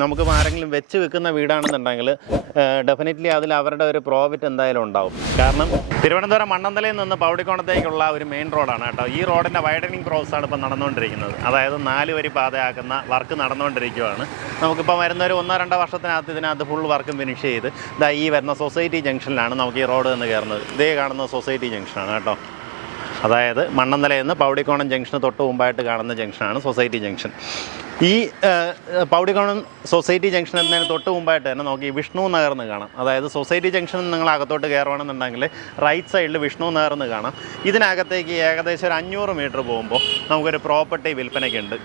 നമുക്ക് ആരെങ്കിലും വെച്ച് വെക്കുന്ന വീടാണെന്നുണ്ടെങ്കിൽ ഡെഫിനറ്റ്ലി അതിൽ അവരുടെ ഒരു പ്രോഫിറ്റ് എന്തായാലും ഉണ്ടാവും. കാരണം തിരുവനന്തപുരം മണ്ണന്തലയിൽ നിന്ന് പൗടിക്കോണത്തേക്കുള്ള ഒരു മെയിൻ റോഡാണ് കേട്ടോ. ഈ റോഡിന്റെ വൈഡനിങ് പ്രോസസ്സാണ് ഇപ്പോൾ നടന്നുകൊണ്ടിരിക്കുന്നത്. അതായത് നാല് വരി പാതയാക്കുന്ന വർക്ക് നടന്നുകൊണ്ടിരിക്കുകയാണ്. നമുക്കിപ്പോൾ വരുന്ന ഒരു ഒന്നോ രണ്ടോ വർഷത്തിനകത്ത് ഇതിനകത്ത് ഫുൾ വർക്കും ഫിനിഷ് ചെയ്ത് ഇതാ ഈ വരുന്ന സൊസൈറ്റി ജംഗ്ഷനിലാണ് നമുക്ക് ഈ റോഡ് നിന്ന് കയറുന്നത്. ഇതേ കാണുന്ന സൊസൈറ്റി ജംഗ്ഷനാണ് കേട്ടോ. അതായത് മണ്ണന്തലയിൽ നിന്ന് പൗടിക്കോണം ജംഗ്ഷന് തൊട്ട് മുമ്പായിട്ട് കാണുന്ന ജംഗ്ഷനാണ് സൊസൈറ്റി ജംഗ്ഷൻ. ഈ പൗടിക്കോണം സൊസൈറ്റി ജംഗ്ഷൻ എന്നതിന് തൊട്ട് മുമ്പായിട്ട് തന്നെ നോക്കി വിഷ്ണു നഗർ എന്ന് കാണാം. അതായത് സൊസൈറ്റി ജംഗ്ഷനിൽ നിങ്ങൾ അകത്തോട്ട് കയറുകയാണെന്നുണ്ടെങ്കിൽ റൈറ്റ് സൈഡിൽ വിഷ്ണു നഗർ എന്ന് കാണാം. ഇതിനകത്തേക്ക് ഏകദേശം ഒരു അഞ്ഞൂറ് മീറ്റർ പോകുമ്പോൾ നമുക്കൊരു പ്രോപ്പർട്ടി വിൽപ്പനയ്ക്കുണ്ട്.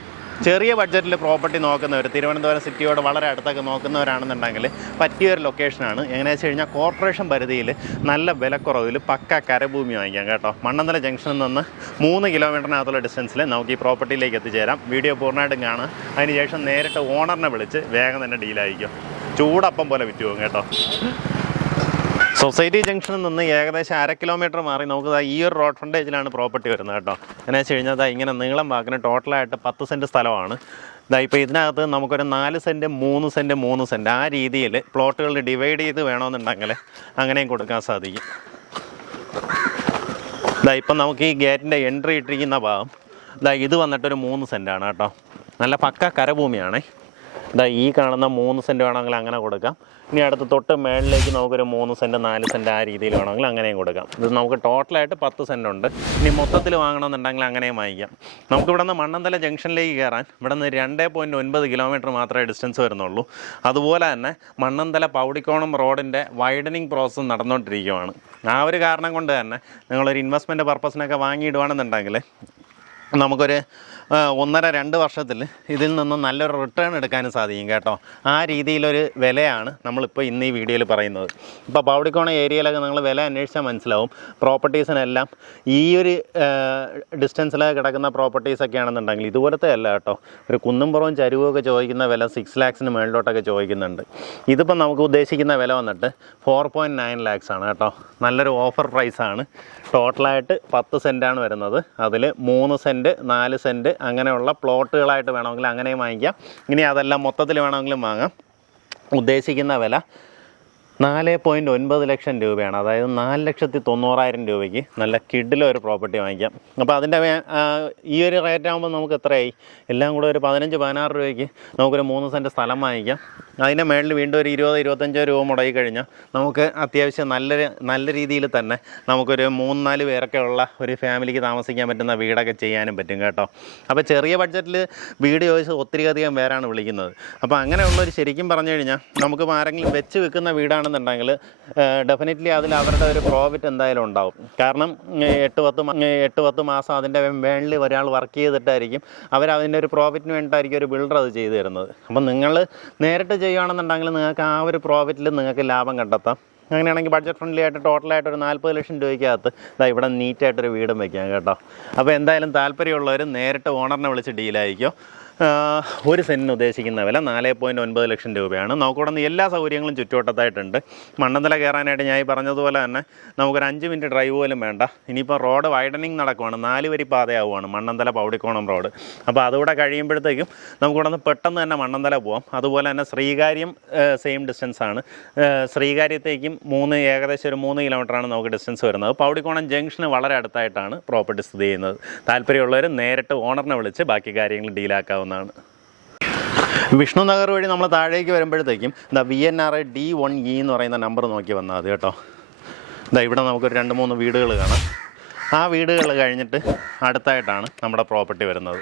ചെറിയ ബഡ്ജറ്റിൽ പ്രോപ്പർട്ടി നോക്കുന്നവർ തിരുവനന്തപുരം സിറ്റിയോട് വളരെ അടുത്തൊക്കെ നോക്കുന്നവരാണെന്നുണ്ടെങ്കിൽ പറ്റിയൊരു ലൊക്കേഷനാണ് എങ്ങനെയാണെന്ന് വെച്ച് കഴിഞ്ഞാൽ കോർപ്പറേഷൻ പരിധിയിൽ നല്ല വിലക്കുറവിൽ പക്ക കരഭൂമി വാങ്ങിക്കാം കേട്ടോ. മണ്ണന്തല ജംഗ്ഷനിൽ നിന്ന് മൂന്ന് കിലോമീറ്ററിനകത്തുള്ള ഡിസ്റ്റൻസിൽ നമുക്ക് ഈ പ്രോപ്പർട്ടിയിലേക്ക് എത്തിച്ചേരാം. വീഡിയോ പൂർണമായിട്ടും കാണാം അതിനുശേഷം നേരിട്ട് ഓണറിനെ വിളിച്ച് വേഗം തന്നെ ഡീലായിരിക്കും ചൂടപ്പം പോലെ വിറ്റ് പോകും കേട്ടോ. സൊസൈറ്റി ജംഗ്ഷനിൽ നിന്ന് ഏകദേശം അര കിലോമീറ്റർ മാറി നമുക്ക് ഈ ഒരു റോഡ് ഫ്രണ്ടേജിലാണ് പ്രോപ്പർട്ടി വരുന്നത് കേട്ടോ. എന്നു വെച്ച് കഴിഞ്ഞാൽ ഇങ്ങനെ നീളം വാക്കിന് ടോട്ടലായിട്ട് പത്ത് സെന്റ് സ്ഥലമാണ്. ഇതാ ഇപ്പോൾ ഇതിനകത്ത് നമുക്കൊരു നാല് സെന്റ് മൂന്ന് സെന്റ് മൂന്ന് സെന്റ് ആ രീതിയിൽ പ്ലോട്ടുകൾ ഡിവൈഡ് ചെയ്ത് വേണമെന്നുണ്ടെങ്കിൽ അങ്ങനെയും കൊടുക്കാൻ സാധിക്കും. ഇതാ ഇപ്പം നമുക്ക് ഈ ഗേറ്റിന്റെ എൻട്രി ഇട്ടിരിക്കുന്ന ഭാഗം ഇതാ ഇത് വന്നിട്ടൊരു മൂന്ന് സെന്റാണ് കേട്ടോ. നല്ല പക്ക കരഭൂമിയാണേ. ദാ ഈ കാണുന്ന മൂന്ന് സെന്റ് വേണമെങ്കിൽ അങ്ങനെ കൊടുക്കാം. ഇനി അടുത്ത് തൊട്ട് മേളിലേക്ക് നമുക്കൊരു മൂന്ന് സെന്റ് നാല് സെന്റ് ആ രീതിയിൽ വേണമെങ്കിൽ അങ്ങനെയും കൊടുക്കാം. ഇത് നമുക്ക് ടോട്ടലായിട്ട് പത്ത് സെന്റ് ഉണ്ട്. ഇനി മൊത്തത്തിൽ വാങ്ങണമെന്നുണ്ടെങ്കിൽ അങ്ങനെയും വാങ്ങിക്കാം. നമുക്ക് ഇവിടെ നിന്ന് മണ്ണന്തല ജംഗ്ഷനിലേക്ക് കയറാൻ ഇവിടെ നിന്ന് രണ്ട് പോയിന്റ് ഒൻപത് കിലോമീറ്റർ മാത്രമേ ഡിസ്റ്റൻസ് വരുന്നുള്ളൂ. അതുപോലെ തന്നെ മണ്ണന്തല പൗടിക്കോണം റോഡിന്റെ വൈഡനിങ് പ്രോസസ്സ് നടന്നുകൊണ്ടിരിക്കുകയാണ് ആ ഒരു കാരണം കൊണ്ട് തന്നെ നിങ്ങളൊരു ഇൻവെസ്റ്റ്മെന്റ് പർപ്പസിനൊക്കെ വാങ്ങിയിടുവാണെന്നുണ്ടെങ്കിൽ നമുക്കൊരു ഒന്നര രണ്ട് വർഷത്തിൽ ഇതിൽ നിന്ന് നല്ലൊരു റിട്ടേൺ എടുക്കാനും സാധിക്കും കേട്ടോ. ആ രീതിയിലൊരു വിലയാണ് നമ്മളിപ്പോൾ ഇന്ന് ഈ വീഡിയോയിൽ പറയുന്നത്. ഇപ്പോൾ പൗടിക്കോണ ഏരിയയിലൊക്കെ നിങ്ങൾ വില അന്വേഷിച്ചാൽ മനസ്സിലാവും. പ്രോപ്പർട്ടീസിനെല്ലാം ഈ ഒരു ഡിസ്റ്റൻസിലൊക്കെ കിടക്കുന്ന പ്രോപ്പർട്ടീസൊക്കെ ആണെന്നുണ്ടെങ്കിൽ ഇതുപോലത്തെ അല്ല കേട്ടോ. ഒരു കുന്നുംപുറവും പുറവും ചോദിക്കുന്ന വില സിക്സ് ലാക്സിന് മുകളിലോട്ടൊക്കെ ചോദിക്കുന്നുണ്ട്. ഇതിപ്പോൾ നമുക്ക് ഉദ്ദേശിക്കുന്ന വില വന്നിട്ട് ഫോർ പോയിന്റ് നയൻ ലാക്സ് ആണ് കേട്ടോ. നല്ലൊരു ഓഫർ പ്രൈസാണ് ടോട്ടലായിട്ട് പത്ത് സെന്റാണ് വരുന്നത്. അതിൽ മൂന്ന് സെന്റ് നാല് സെന്റ് അങ്ങനെയുള്ള പ്ലോട്ടുകളായിട്ട് വേണമെങ്കിൽ അങ്ങനെയും വാങ്ങിക്കാം. ഇനി അതെല്ലാം മൊത്തത്തിൽ വേണമെങ്കിലും വാങ്ങാം. ഉദ്ദേശിക്കുന്ന വില നാല് പോയിന്റ് ഒൻപത് ലക്ഷം രൂപയാണ്. അതായത് നാല് ലക്ഷത്തി തൊണ്ണൂറായിരം രൂപയ്ക്ക് നല്ല കിഡിലെ ഒരു പ്രോപ്പർട്ടി വാങ്ങിക്കാം. അപ്പോൾ അതിന്റെ ഈ ഒരു റേറ്റ് ആകുമ്പോൾ നമുക്ക് എത്രയായി? എല്ലാം കൂടെ ഒരു പതിനഞ്ച് പതിനാറ് രൂപയ്ക്ക് നമുക്കൊരു മൂന്ന് സെന്റ് സ്ഥലം വാങ്ങിക്കാം. അതിന്റെ മേളിൽ വീണ്ടും ഒരു ഇരുപത് ഇരുപത്തഞ്ചോ രൂപ മുടക്കി കഴിഞ്ഞാൽ നമുക്ക് അത്യാവശ്യം നല്ല നല്ല രീതിയിൽ തന്നെ നമുക്കൊരു മൂന്ന് നാല് പേരൊക്കെ ഉള്ള ഒരു ഫാമിലിക്ക് താമസിക്കാൻ പറ്റുന്ന വീടൊക്കെ ചെയ്യാനും പറ്റും കേട്ടോ. അപ്പോൾ ചെറിയ ബഡ്ജറ്റിൽ വീട് ചോദിച്ച് ഒത്തിരി അധികം പേരാണ് വിളിക്കുന്നത്. അപ്പോൾ അങ്ങനെയുള്ളൊരു ശരിക്കും പറഞ്ഞു കഴിഞ്ഞാൽ നമുക്ക് ആരെങ്കിലും വെച്ച് വെക്കുന്ന വീടാണെന്നുണ്ടെങ്കിൽ ഡെഫിനറ്റ്ലി അതിൽ അവരുടെ ഒരു പ്രോഫിറ്റ് എന്തായാലും ഉണ്ടാവും. കാരണം എട്ട് പത്ത് എട്ട് പത്ത് മാസം അതിന്റെ മേളിൽ ഒരാൾ വർക്ക് ചെയ്തിട്ടായിരിക്കും അവർ അതിന്റെ ഒരു പ്രോഫിറ്റിന് വേണ്ടിയിട്ടായിരിക്കും ഒരു ബിൽഡർ അത് ചെയ്തു തരുന്നത്. അപ്പം നിങ്ങൾ നേരിട്ട് ചെയ്യുകയാണെന്നുണ്ടെങ്കിൽ നിങ്ങൾക്ക് ആ ഒരു പ്രോഫിറ്റിൽ നിങ്ങൾക്ക് ലാഭം കണ്ടെത്താം. അങ്ങനെയാണെങ്കിൽ ബഡ്ജറ്റ് ഫ്രണ്ട്ലി ആയിട്ട് ടോട്ടലായിട്ട് ഒരു നാൽപ്പത് ലക്ഷം രൂപയ്ക്കകത്ത് ഇതാ ഇവിടെ നീറ്റായിട്ടൊരു വീടും വയ്ക്കാം കേട്ടോ. അപ്പോൾ എന്തായാലും താല്പര്യമുള്ളവർ നേരിട്ട് ഓണറിനെ വിളിച്ച് ഡീലായിരിക്കും ഒരു സെന്റിന് ഉദ്ദേശിക്കുന്ന വില നാല് പോയിന്റ് ഒൻപത് ലക്ഷം രൂപയാണ്. നമുക്കിവിടെ എല്ലാ സൗകര്യങ്ങളും ചുറ്റുവട്ടത്തായിട്ടുണ്ട്. മണ്ണന്തല കയറാനായിട്ട് ഞാൻ ഈ പറഞ്ഞതുപോലെ തന്നെ നമുക്കൊരു അഞ്ച് മിനിറ്റ് ഡ്രൈവ് പോലും വേണ്ട. ഇനിയിപ്പോൾ റോഡ് വൈഡനിങ് നടക്കുവാണ്. നാല് വരി പാതയാവുകയാണ് മണ്ണന്തല പൗടിക്കോണം റോഡ് അപ്പോൾ അതുകൂടെ കഴിയുമ്പോഴത്തേക്കും നമുക്കിവിടെ നിന്ന് പെട്ടെന്ന് തന്നെ മണ്ണന്തല പോവാം. അതുപോലെ തന്നെ ശ്രീകാര്യം സെയിം ഡിസ്റ്റൻസ് ആണ്. ശ്രീകാര്യത്തേക്കും മൂന്ന് ഏകദേശം ഒരു മൂന്ന് കിലോമീറ്ററാണ് നമുക്ക് ഡിസ്റ്റൻസ് വരുന്നത്. പൗടിക്കോണം ജംഗ്ഷന് വളരെ അടുത്തായിട്ടാണ് പ്രോപ്പർട്ടി സ്ഥിതി ചെയ്യുന്നത്. താല്പര്യമുള്ളവർ നേരിട്ട് ഓണറിനെ വിളിച്ച് ബാക്കി കാര്യങ്ങൾ ഡീലാക്കാവുന്നതാണ് വിഷ്ണു നഗർ വഴി നമ്മൾ താഴേക്ക് വരുമ്പോഴത്തേക്കും എന്താ V N R D one E എന്ന് പറയുന്ന നമ്പർ നോക്കി വന്നാൽ മതി കേട്ടോ. ഇതാ ഇവിടെ നമുക്കൊരു രണ്ട് മൂന്ന് വീടുകൾ കാണാം. ആ വീടുകൾ കഴിഞ്ഞിട്ട് അടുത്തായിട്ടാണ് നമ്മുടെ പ്രോപ്പർട്ടി വരുന്നത്.